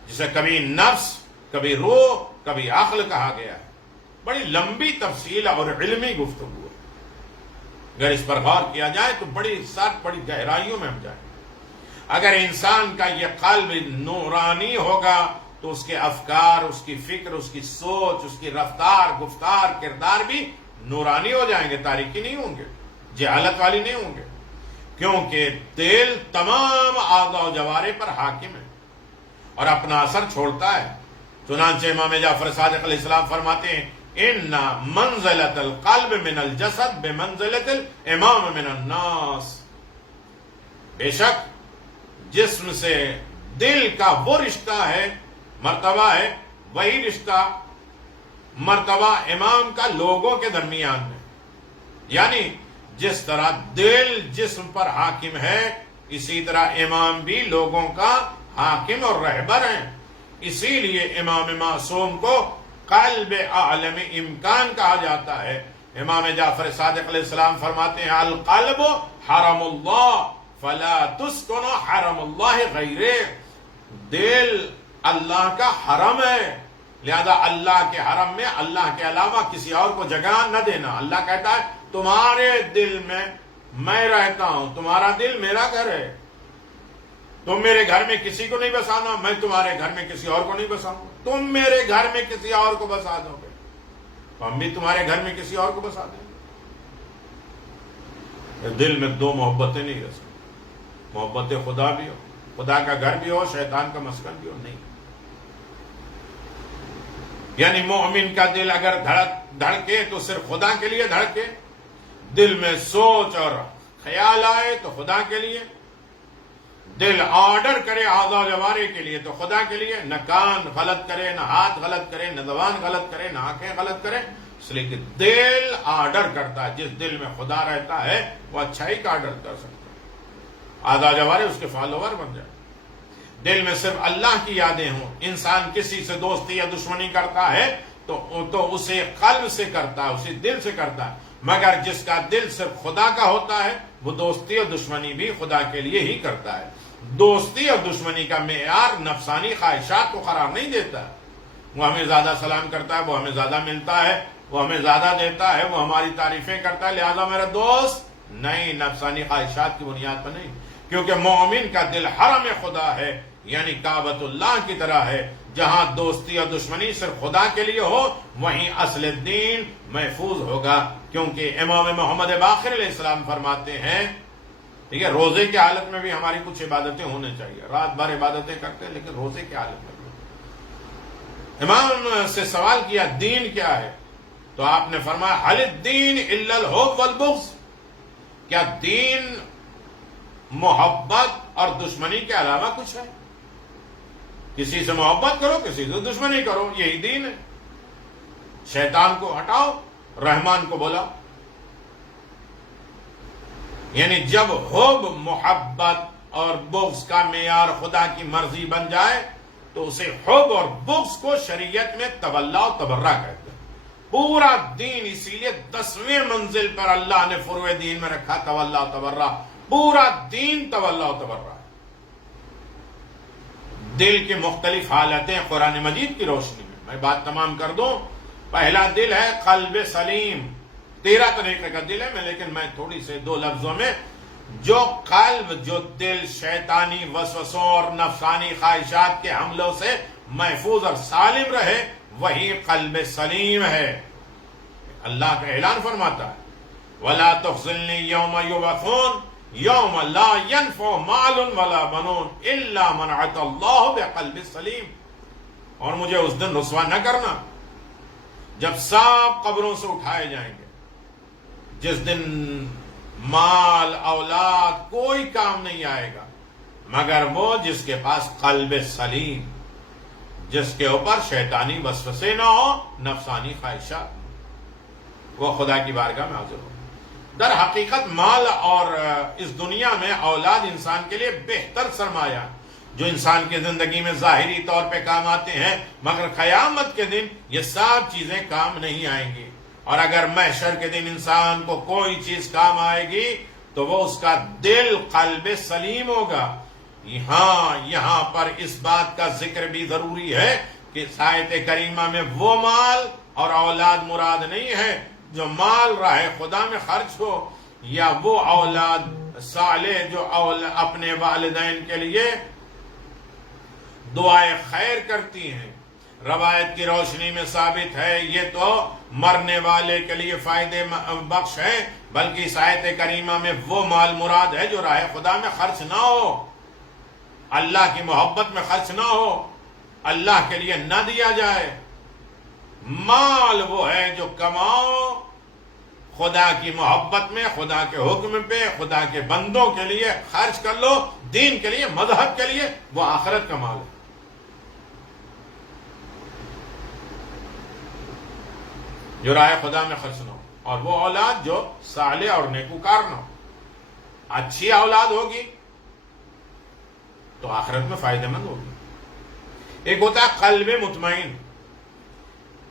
جسے کبھی نفس، کبھی روح، کبھی عقل کہا گیا ہے۔ بڑی لمبی تفصیل اور علمی گفتگو ہے، اگر اس پر غور کیا جائے تو بڑی گہرائیوں میں ہم جائیں۔ اگر انسان کا یہ قلب نورانی ہوگا تو اس کے افکار، اس کی فکر، اس کی سوچ، اس کی رفتار، گفتار، کردار بھی نورانی ہو جائیں گے، تاریکی نہیں ہوں گے، جہالت والی نہیں ہوں گے، کیونکہ دل تمام اعضاء و جوارح پر حاکم ہے اور اپنا اثر چھوڑتا ہے۔ چنانچہ امام جعفر صادق علیہ السلام فرماتے ہیں ان منزلۃ القلب من الجسد بمنزلۃ الامام من الناس، بے شک جسم سے دل کا وہ رشتہ ہے، مرتبہ ہے، وہی رشتہ مرتبہ امام کا لوگوں کے درمیان میں، یعنی جس طرح دل جسم پر حاکم ہے اسی طرح امام بھی لوگوں کا حاکم اور رہبر ہیں. اسی لیے امام معصوم کو قلب عالم امکان کہا جاتا ہے. امام جعفر صادق علیہ السلام فرماتے ہیں القلب حرم اللہ فلا تسکن حرم اللہ غیرہ. دل اللہ کا حرم ہے، لہذا اللہ کے حرم میں اللہ کے علاوہ کسی اور کو جگہ نہ دینا. اللہ کہتا ہے تمہارے دل میں رہتا ہوں، تمہارا دل میرا گھر ہے، تم میرے گھر میں کسی کو نہیں بسانا، میں تمہارے گھر میں کسی اور کو نہیں بساؤں گا. تم میرے گھر میں کسی اور کو بسا دو گے تو ہم بھی تمہارے گھر میں کسی اور کو بسا دیں گے. دل میں دو محبتیں نہیں رہ سکتی، محبت خدا بھی ہو، خدا کا گھر بھی ہو، شیطان کا مسکن بھی ہو. نہیں، یعنی مومن کا دل اگر دھڑکے تو صرف خدا کے لیے دھڑکے، دل میں سوچ اور خیال آئے تو خدا کے لیے، دل آرڈر کرے اعضاء جوارح کے لیے تو خدا کے لیے، نہ کان غلط کرے، نہ ہاتھ غلط کرے، نہ زبان غلط کرے، نہ آنکھیں غلط کرے. اس لیے کہ دل آرڈر کرتا ہے، جس دل میں خدا رہتا ہے وہ اچھائی کا آرڈر کر سکتا ہے، اعضاء جوارح اس کے فالوور بن جائے. دل میں صرف اللہ کی یادیں ہوں. انسان کسی سے دوستی یا دشمنی کرتا ہے تو اسے قلب سے کرتا ہے، اسے دل سے کرتا ہے، مگر جس کا دل صرف خدا کا ہوتا ہے وہ دوستی اور دشمنی بھی خدا کے لیے ہی کرتا ہے. دوستی اور دشمنی کا معیار نفسانی خواہشات کو قرار نہیں دیتا. وہ ہمیں زیادہ سلام کرتا ہے، وہ ہمیں زیادہ ملتا ہے، وہ ہمیں زیادہ دیتا ہے، وہ ہماری تعریفیں کرتا ہے لہذا میرا دوست. نہیں، نفسانی خواہشات کی بنیاد پر نہیں، کیونکہ مومن کا دل حرم خدا ہے، یعنی کعبۃ اللہ کی طرح ہے. جہاں دوستی اور دشمنی صرف خدا کے لیے ہو وہیں اصل دین محفوظ ہوگا. کیونکہ امام محمد باقر علیہ السلام فرماتے ہیں، ٹھیک ہے، روزے کی حالت میں بھی ہماری کچھ عبادتیں ہونے چاہیے. رات بھر عبادتیں کرتے ہیں لیکن روزے کی حالت میں بھی. امام سے سوال کیا دین کیا ہے تو آپ نے فرمایا حل الدین الا الحب والبغض. کیا دین محبت اور دشمنی کے علاوہ کچھ ہے؟ کسی سے محبت کرو، کسی سے دشمنی کرو، یہی دین ہے. شیطان کو ہٹاؤ، رحمان کو بولا. یعنی جب حب، محبت اور بغض کا معیار خدا کی مرضی بن جائے تو اسے حب اور بغض کو شریعت میں تولا و تبرہ کہتے ہیں. پورا دین اسی لیے 10ویں منزل پر اللہ نے فروع دین میں رکھا تولا و تبرہ. پورا دین تولا و تبرہ. دل کی مختلف حالتیں قرآن مجید کی روشنی میں بات تمام کر دوں. پہلا دل ہے قلب سلیم. 13 طریقے کا دل ہے لیکن میں تھوڑی سے 2 لفظوں میں، جو قلب، جو دل شیطانی وسوسوں اور نفسانی خواہشات کے حملوں سے محفوظ اور سالم رہے وہی قلب سلیم ہے. اللہ کا اعلان فرماتا ہے وَلَا تُخْزِلْنِي يَوْمَ يُبْعَثُونَ يَوْمَ لَا يَنْفَعُ مَالٌ وَلَا بَنُونَ إِلَّا مَنْ أَتَى اللَّهَ بِقَلْبٍ سَلِيمٍ. اور مجھے اس دن رسوا نہ کرنا جب سب قبروں سے اٹھائے جائیں گے، جس دن مال اولاد کوئی کام نہیں آئے گا مگر وہ جس کے پاس قلب سلیم، جس کے اوپر شیطانی وسوسے نہ ہو، نفسانی خواہشات، وہ خدا کی بارگاہ میں حاضر ہو. در حقیقت مال اور اس دنیا میں اولاد انسان کے لیے بہتر سرمایہ جو انسان کی زندگی میں ظاہری طور پہ کام آتے ہیں، مگر قیامت کے دن یہ سب چیزیں کام نہیں آئیں گی. اور اگر محشر کے دن انسان کو کوئی چیز کام آئے گی تو وہ اس کا دل قلب سلیم ہوگا. یہاں پر اس بات کا ذکر بھی ضروری ہے کہ آیت کریمہ میں وہ مال اور اولاد مراد نہیں ہے جو مال راہ خدا میں خرچ ہو، یا وہ اولاد صالح جو اپنے والدین کے لیے دعائیں خیر کرتی ہیں. روایت کی روشنی میں ثابت ہے یہ تو مرنے والے کے لیے فائدے بخش ہے، بلکہ اس آیت کریمہ میں وہ مال مراد ہے جو راہ خدا میں خرچ نہ ہو، اللہ کی محبت میں خرچ نہ ہو، اللہ کے لیے نہ دیا جائے. مال وہ ہے جو کماؤ خدا کی محبت میں، خدا کے حکم پہ، خدا کے بندوں کے لیے خرچ کر لو، دین کے لیے، مذہب کے لیے، وہ آخرت کا مال ہے. جو راہ خدا میں خرچ نہ ہو، اور وہ اولاد جو صالح اور نیکوکار نہ ہو۔ اچھی اولاد ہوگی تو آخرت میں فائدہ مند ہوگی۔ ایک ہوتا ہے قلب مطمئن۔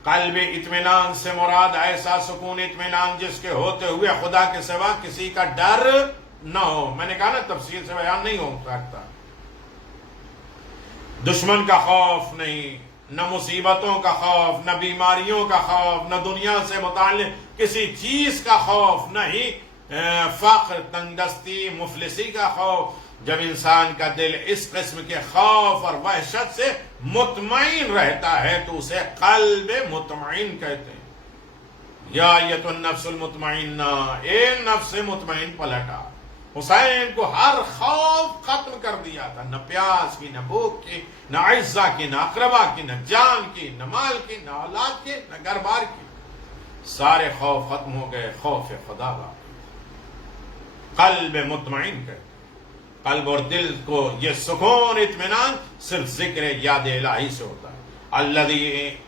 قلب اطمینان سے مراد ایسا سکون اطمینان جس کے ہوتے ہوئے خدا کے سوا کسی کا ڈر نہ ہو۔ میں نے کہا نا تفصیل سے بیان نہیں ہو سکتا۔ دشمن کا خوف نہیں، نہ مصیبتوں کا خوف، نہ بیماریوں کا خوف، نہ دنیا سے متعلق کسی چیز کا خوف، نہ ہی فقر، تنگدستی، مفلسی کا خوف۔ جب انسان کا دل اس قسم کے خوف اور وحشت سے مطمئن رہتا ہے تو اسے قلب مطمئن کہتے ہیں۔ یا ایتھا النفس المطمئنہ، اے نفس مطمئن پلٹا۔ حسین کو ہر خوف ختم کر دیا تھا، نہ پیاس کی، نہ بھوک کی، نہ عزہ کی، نہ اقربا کی، نہ جان کی، نہ مال کی، نہ اولاد کی، نہ گھر بار کی۔ سارے خوف ختم ہو گئے، خوف خدا باقی۔ قلب مطمئن کہتے ہیں۔ قلب اور دل کو یہ سکون اطمینان صرف ذکر یاد الہی سے ہوتا ہے۔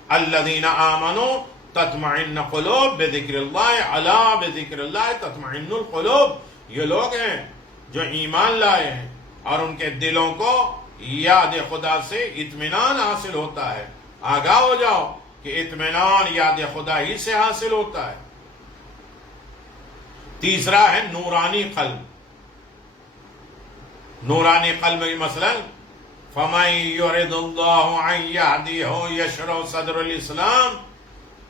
الذین آمنوا تطمئن قلوب بذکر اللہ، الا بذکر اللہ تطمئن القلوب۔ یہ لوگ ہیں جو ایمان لائے ہیں اور ان کے دلوں کو یاد خدا سے اطمینان حاصل ہوتا ہے۔ آگاہ ہو جاؤ کہ اطمینان یاد خدا ہی سے حاصل ہوتا ہے۔ تیسرا ہے نورانی قلب۔ نورانی قلب مثلا فَمَن يُرِدُ اللَّهُ أَن يَهْدِيَهُ يَشْرَحْ صَدْرَ الْإِسْلَامِ۔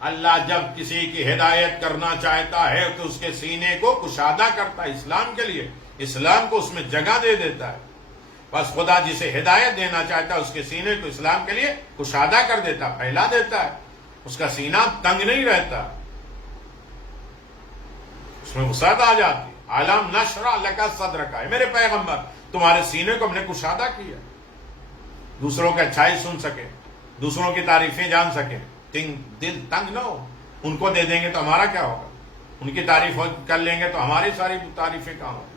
اللہ جب کسی کی ہدایت کرنا چاہتا ہے تو اس کے سینے کو کشادہ کرتا ہے اسلام کے لیے، اسلام کو اس میں جگہ دے دیتا ہے۔ بس خدا جسے ہدایت دینا چاہتا ہے اس کے سینے کو اسلام کے لیے کشادہ کر دیتا ہے، پھیلا دیتا ہے، اس کا سینہ تنگ نہیں رہتا، اس میں وسعت آ جاتی۔ عَلَمْ نَشْرَحْ لَكَ صَدْرَكَ، ہے میرے پیغمبر تمہارے سینے کو ہم نے کشادہ کیا، دوسروں کی اچھائی سن سکے، دوسروں کی تعریفیں جان سکے، دل تنگ نہ ہو۔ ان کو دے دیں گے تو ہمارا کیا ہوگا، ان کی تعریف کر لیں گے تو ہماری ساری تعریفیں کہاں ہوں۔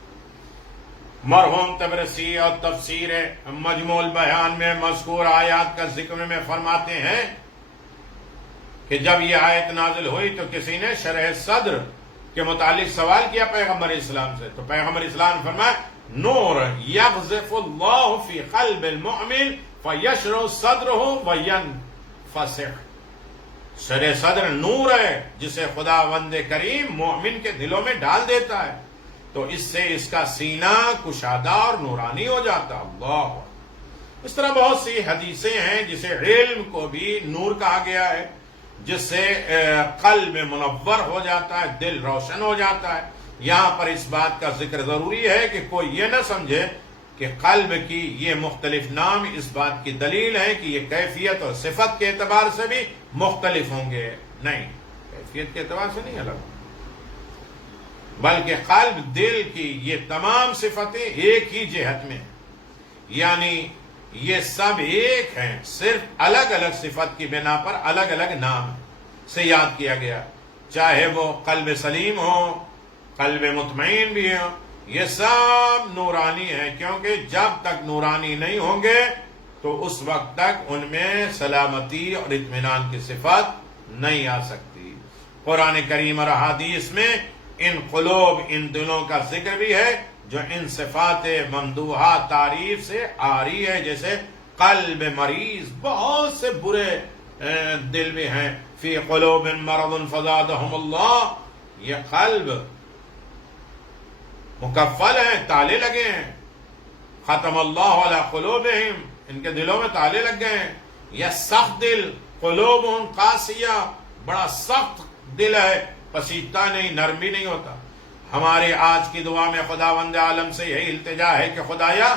مرحوم تبرسی اور تفسیر مجموع البیان میں مذکور آیات کا ذکر میں فرماتے ہیں کہ جب یہ آیت نازل ہوئی تو کسی نے شرح صدر کے متعلق سوال کیا پیغمبر اسلام سے، تو پیغمبر اسلام نے فرمایا نور یقذف اللہ فی قلب المؤمن فیشرح صدرہ وینفسح۔ شرح صدر نور ہے جسے خداوند کریم مومن کے دلوں میں ڈال دیتا ہے، تو اس سے اس کا سینہ کشادہ اور نورانی ہو جاتا۔ اللہ، اس طرح بہت سی حدیثیں ہیں جسے علم کو بھی نور کہا گیا ہے، جس سے قلب منور ہو جاتا ہے، دل روشن ہو جاتا ہے۔ یہاں پر اس بات کا ذکر ضروری ہے کہ کوئی یہ نہ سمجھے کہ قلب کی یہ مختلف نام اس بات کی دلیل ہے کہ یہ کیفیت اور صفت کے اعتبار سے بھی مختلف ہوں گے، نہیں، کیفیت کے اعتبار سے نہیں الگ، بلکہ قلب دل کی یہ تمام صفتیں ایک ہی جہت میں ہیں، یعنی یہ سب ایک ہیں، صرف الگ الگ صفت کی بنا پر الگ الگ نام سے یاد کیا گیا، چاہے وہ قلب سلیم ہو، قلب مطمئن بھی ہو، یہ سب نورانی ہیں، کیونکہ جب تک نورانی نہیں ہوں گے تو اس وقت تک ان میں سلامتی اور اطمینان کی صفت نہیں آ سکتی۔ قرآن کریم اور احادیث میں ان قلوب، ان دلوں کا ذکر بھی ہے جو ان صفات ممدوحہ تعریف سے آ رہی ہے، جیسے قلب مریض، بہت سے برے دل بھی ہیں، فی قلوب مرض فزادہم اللہ، یہ قلب مکفل ہیں، تالے لگے ہیں، ختم اللہ علی قلوبہم، ان کے دلوں میں تالے لگ گئے ہیں۔ یہ سخت دل، قلوبہم قاسیہ، بڑا سخت دل ہے، پسیتا نہیں، نرم بھی نہیں ہوتا۔ ہمارے آج کی دعا میں خداوند عالم سے یہی التجا ہے کہ خدایا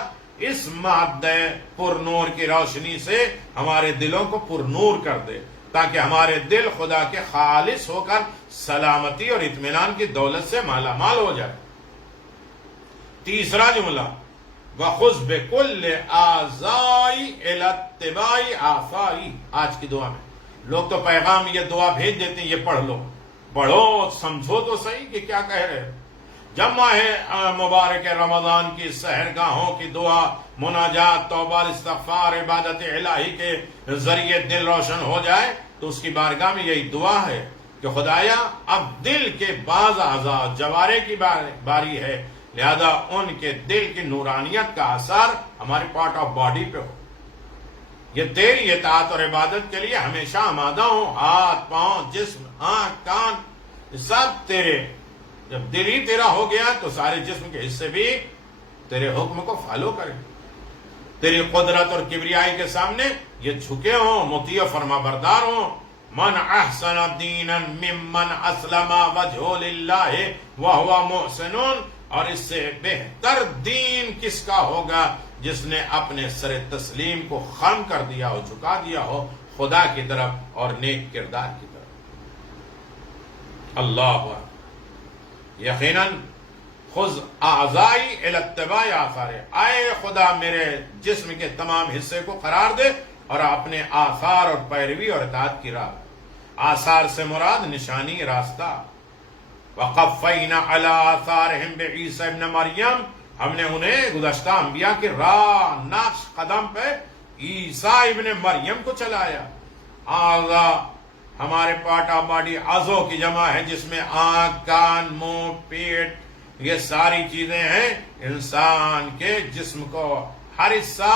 اس مادہ پر نور کی روشنی سے ہمارے دلوں کو پر نور کر دے، تاکہ ہمارے دل خدا کے خالص ہو کر سلامتی اور اطمینان کی دولت سے مالا مال ہو جائے۔ تیسرا جملہ وَخُذْ بِكُلِّ آزائی الاتبائی آفائی، آج کی دعا میں لوگ تو پیغام یہ دعا بھیج دیتے ہیں، یہ پڑھ لو، پڑھو، سمجھو تو صحیح کہ کیا کہہ رہے۔ جب ماہ مبارک رمضان کی سحرگاہوں کی دعا، مناجات، توبہ، استغفار، عبادت الہی کے ذریعے دل روشن ہو جائے تو اس کی بارگاہ میں یہی دعا ہے کہ خدایا اب دل کے بعض اعضاء جوارے کی باری ہے، لہذا ان کے دل کی نورانیت کا اثر ہمارے پارٹ آف باڈی پہ ہو، یہ تیری اطاعت اور عبادت کے لیے ہمیشہ آمادہ ہوں، ہاتھ پاؤں جسم آنکھ کان سب تیرے۔ جب دل ہی تیرا ہو گیا تو سارے جسم کے حصے بھی تیرے حکم کو فالو کریں، تیری قدرت اور کبریائی کے سامنے یہ جھکے ہوں، مطیع فرما بردار ہوں۔ من احسن دینا ممن اسلم وجہ للہ وہو محسن، اور اس سے بہتر دین کس کا ہوگا جس نے اپنے سر تسلیم کو خم کر دیا ہو، جھکا دیا ہو خدا کی طرف اور نیک کردار کی طرف۔ اللہ اکبر۔ یقیناً خذ اعضائی الی اتباع آثار، آئے خدا میرے جسم کے تمام حصے کو قرار دے اور اپنے آثار اور پیروی اور اطاعت کی راہ۔ آثار سے مراد نشانی، راستہ۔ وقفینا علی آثارہم بعیسی ابن مریم، ہم نے انہیں گزشتہ انبیاء کی راہ نقش قدم پہ عیسیٰ ابن مریم کو چلایا۔ اعضاء ہمارے پارٹ آف باڈی، اعضوں کی جمع ہے جس میں آنکھ کان منہ پیٹ یہ ساری چیزیں ہیں۔ انسان کے جسم کو ہر حصہ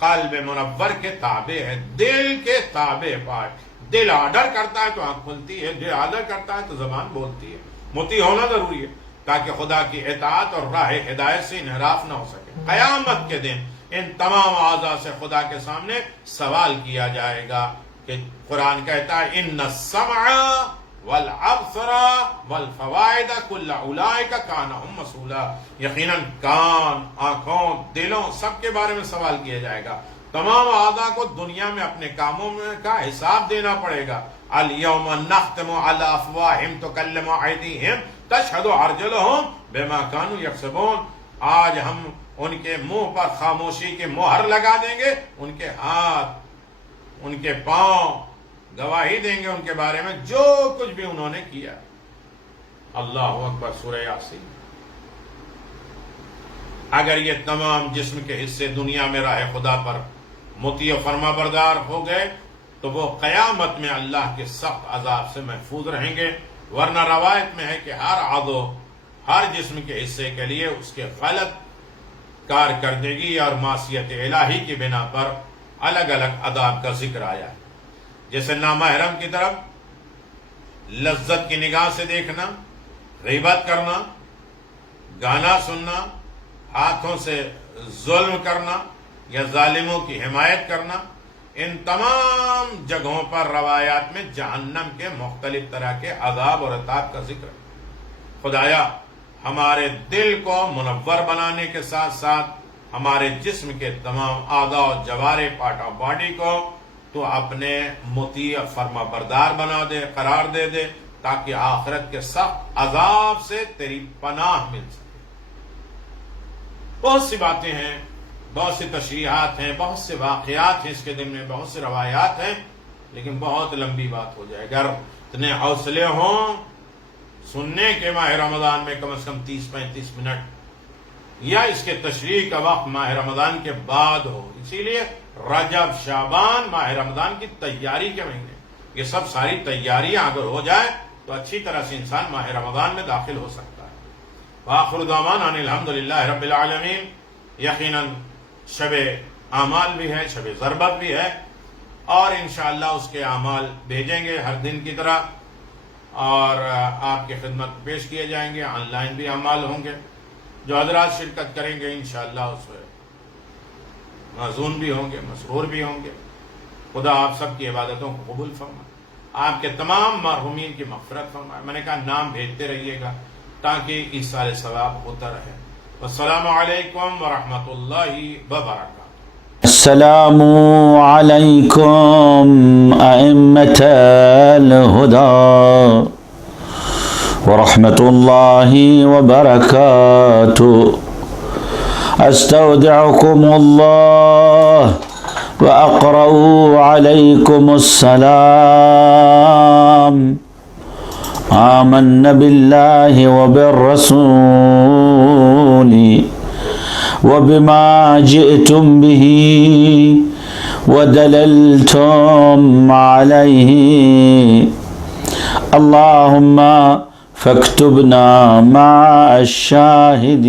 قلب منور کے تابع ہے، دل کے تابع پارٹ۔ دل آرڈر کرتا ہے تو آنکھ کھلتی ہے، دل آرڈر کرتا ہے تو زبان بولتی ہے۔ مطیع ہونا ضروری ہے تاکہ خدا کی اطاعت اور راہ ہدایت سے انحراف نہ ہو سکے۔ قیامت کے دن ان تمام اعضاء سے خدا کے سامنے سوال کیا جائے گا کہ قرآن کہتا ہے ان السمع والابصر والفوائد کل اولئک کان مسئولا، یقیناً کان، آنکھوں، دلوں سب کے بارے میں سوال کیا جائے گا۔ تمام اعضاء کو دنیا میں اپنے کاموں میں کا حساب دینا پڑے گا۔ الیوم نختم علی افواہہم تکلم ایدیہم تشہد ارجلہم بما کانوا یکسبون، آج ہم ان کے منہ پر خاموشی کی مہر لگا دیں گے، ان کے ہاتھ ان کے پاؤں گواہی دیں گے ان کے بارے میں جو کچھ بھی انہوں نے کیا۔ اللہ اکبر۔ سورہ یاسین۔ اگر یہ تمام جسم کے حصے دنیا میں راہ خدا پر مطیع فرما بردار ہو گئے تو وہ قیامت میں اللہ کے سخت عذاب سے محفوظ رہیں گے، ورنہ روایت میں ہے کہ ہر عضو، ہر جسم کے حصے کے لیے اس کے غلط کارکردگی اور معصیت الہی کی بنا پر الگ الگ عذاب کا ذکر آیا ہے، جیسے نامحرم کی طرف لذت کی نگاہ سے دیکھنا، غیبت کرنا، گانا سننا، ہاتھوں سے ظلم کرنا یا ظالموں کی حمایت کرنا، ان تمام جگہوں پر روایات میں جہنم کے مختلف طرح کے عذاب اور عذاب کا ذکر ہے۔ خدایا ہمارے دل کو منور بنانے کے ساتھ ساتھ ہمارے جسم کے تمام اعضاء و جوارے پارٹ آف باڈی کو تو اپنے مطیع فرما بردار بنا دے، قرار دے دے، تاکہ آخرت کے سخت عذاب سے تیری پناہ مل سکے۔ بہت سی باتیں ہیں، بہت سی تشریحات ہیں، بہت سے واقعات ہیں اس کے دن میں، بہت سے روایات ہیں، لیکن بہت لمبی بات ہو جائے۔ اگر اتنے حوصلے ہوں سننے کے ماہ رمضان میں کم از کم 30-35 منٹ، یا اس کے تشریح کا وقت ماہ رمضان کے بعد ہو، اسی لیے رجب شعبان ماہ رمضان کی تیاری کے مہینے، یہ سب ساری تیاریاں اگر ہو جائے تو اچھی طرح سے انسان ماہ رمضان میں داخل ہو سکتا ہے۔ وآخر دعوانا ان الحمدللہ رب العالمین۔ یقیناً شب اعمال بھی ہے، شب ضربت بھی ہے، اور انشاءاللہ اس کے اعمال بھیجیں گے ہر دن کی طرح، اور آپ کی خدمت پیش کیے جائیں گے۔ آن لائن بھی اعمال ہوں گے، جو حضرات شرکت کریں گے انشاءاللہ اس میں معزون بھی ہوں گے، مسرور بھی ہوں گے۔ خدا آپ سب کی عبادتوں کو قبول فرمائے، آپ کے تمام مرحومین کی مغفرت فرمائے۔ میں نے کہا نام بھیجتے رہیے گا تاکہ ایصال ثواب ہوتا رہے۔ والسلام علیکم ورحمۃ اللہ وبرکاتہ۔ السلام علیکم ائمة الہدی ورحمۃ اللہ وبرکاتہ۔ استودعکم اللہ واقرأ علیکم السلام۔ آمنا باللہ وبالرسول وبما جئتم به ودللتم عليه اللهم فاكتبنا مع الشاهدين.